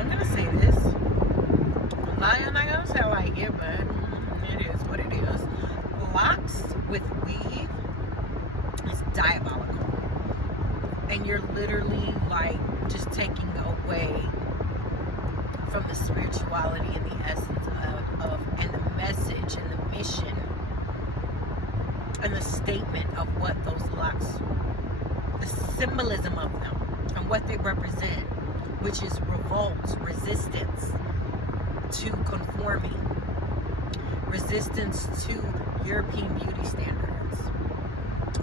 I'm gonna say this. I'm not gonna say I like it, but it is what it is. Locs with weave is diabolical. And you're literally like just taking away from the spirituality and the essence of and the message and the mission and the statement of what those locks, the symbolism of them and what they represent, which is revolt, resistance to conforming, resistance to European beauty standards,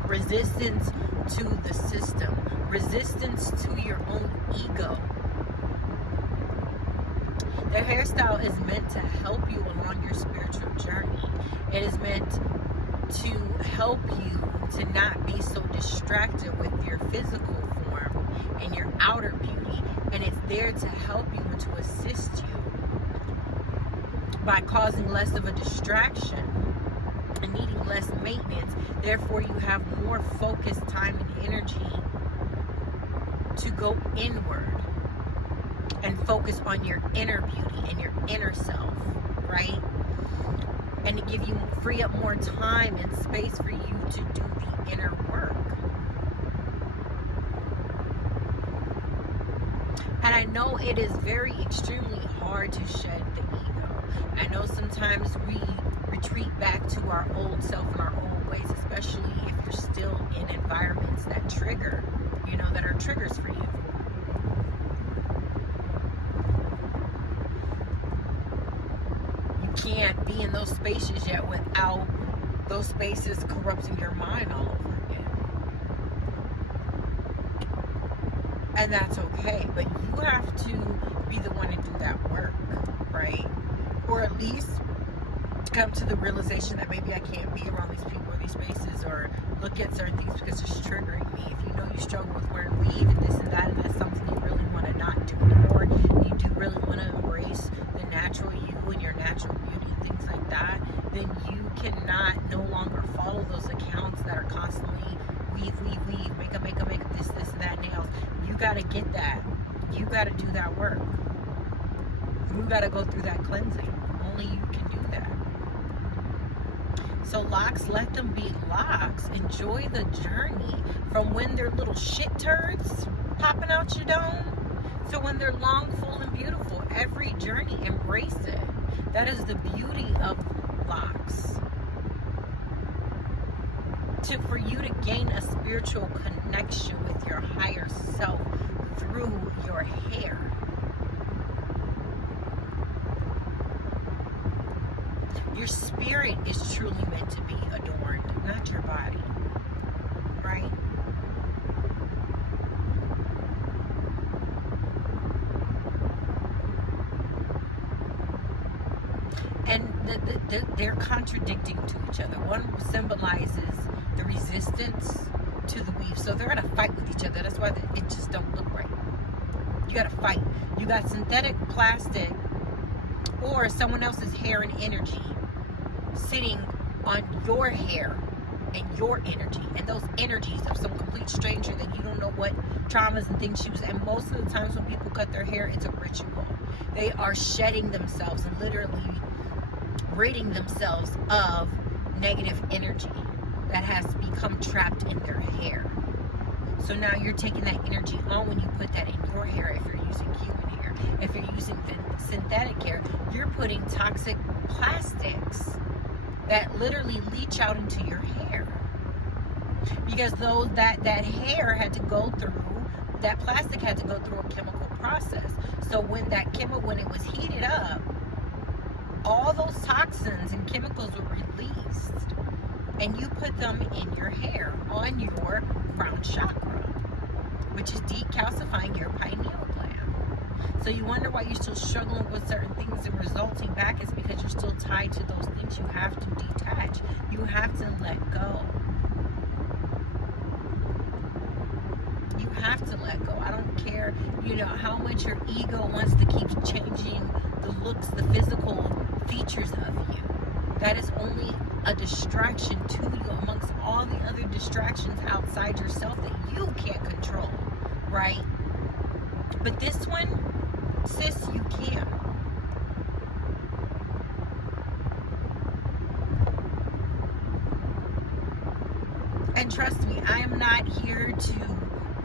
resistance to the system, resistance to your own ego. Their hairstyle is meant to help you along your spiritual journey. It is meant to help you to not be so distracted with your physical form and your outer beauty. And it's there to help you and to assist you by causing less of a distraction and needing less maintenance. Therefore, you have more focused time and energy to go inward and focus on your inner beauty and your inner self, right? And to give you, free up more time and space for you to do the inner work. And I know it is very extremely hard to shed the ego. I know sometimes we retreat back to our old self and our old ways, especially if you're still in environments that trigger, that are triggers for you. You can't be in those spaces yet without those spaces corrupting your mind all over again. And that's okay, but you have to be the one to do that work, right? Or at least come to the realization that maybe I can't be around these people or these spaces or look at certain things because it's triggering me. If you know you struggle with wearing weave and this and that, and that's something you really want to not do anymore, you do really want to embrace the natural you and your natural beauty, things like that, then you cannot no longer follow those accounts that are constantly weave, makeup, this, and that, nails. You got to get that. You got to do that work. You got to go through that cleansing. Only you can do that. So locks, let them be locks. Enjoy the journey from when they're little shit turds popping out your dome to when they're long, full, and beautiful. Every journey, embrace it. That is the beauty of locks. For you to gain a spiritual connection with your higher self through your hair. Your spirit is truly meant to be adorned, not your body, right? And they're contradicting to each other. One symbolizes the resistance to the weave. So they're in a fight with each other. That's why it just don't look right. You got to fight. You got synthetic plastic or someone else's hair and energy sitting on your hair and your energy, and those energies of some complete stranger that you don't know what traumas and things she was. And most of the times when people cut their hair, it's a ritual. They are shedding themselves and literally ridding themselves of negative energy that has become trapped in their hair. So now you're taking that energy on when you put that in your hair. If you're using human hair, if you're using synthetic hair, you're putting toxic plastics that literally leach out into your hair, because that hair had to go through, that plastic had to go through a chemical process. So when it was heated up, all those toxins and chemicals were released, and you put them in your hair on your crown chakra, which is decalcifying your pineal gland. So you wonder why you're still struggling with certain things and resulting back is because you're still tied to those things. You have to detach. You have to let go. You have to let go. I don't care, how much your ego wants to keep changing the looks, the physical features of you. That is only a distraction to you amongst all the other distractions outside yourself that you can't control, right? But this one, sis, you can. And trust me, I am not here to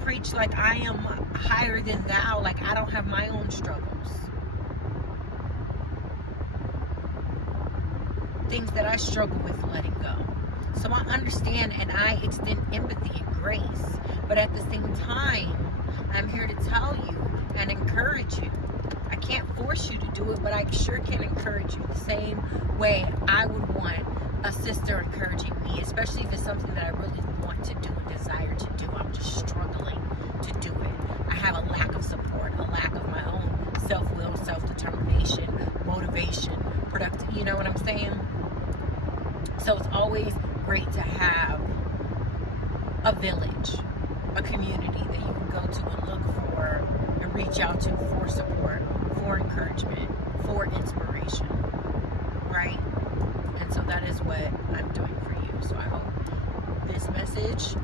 preach like I am higher than thou, like I don't have my own struggles. Things that I struggle with letting go. So I understand and I extend empathy and grace. But at the same time, I'm here to tell you and encourage you. I can't force you to do it, but I sure can encourage you the same way I would want a sister encouraging me, especially if it's something that I really want to do and desire to do. I'm just struggling to do it. I have a lack of support, a lack of my own self-will, self-determination, motivation, productive, you know what I'm saying? So it's always great to have a village, a community that you can go to and look for and reach out to for support, for encouragement, for inspiration, right? And so that is what I'm doing for you. So I hope this message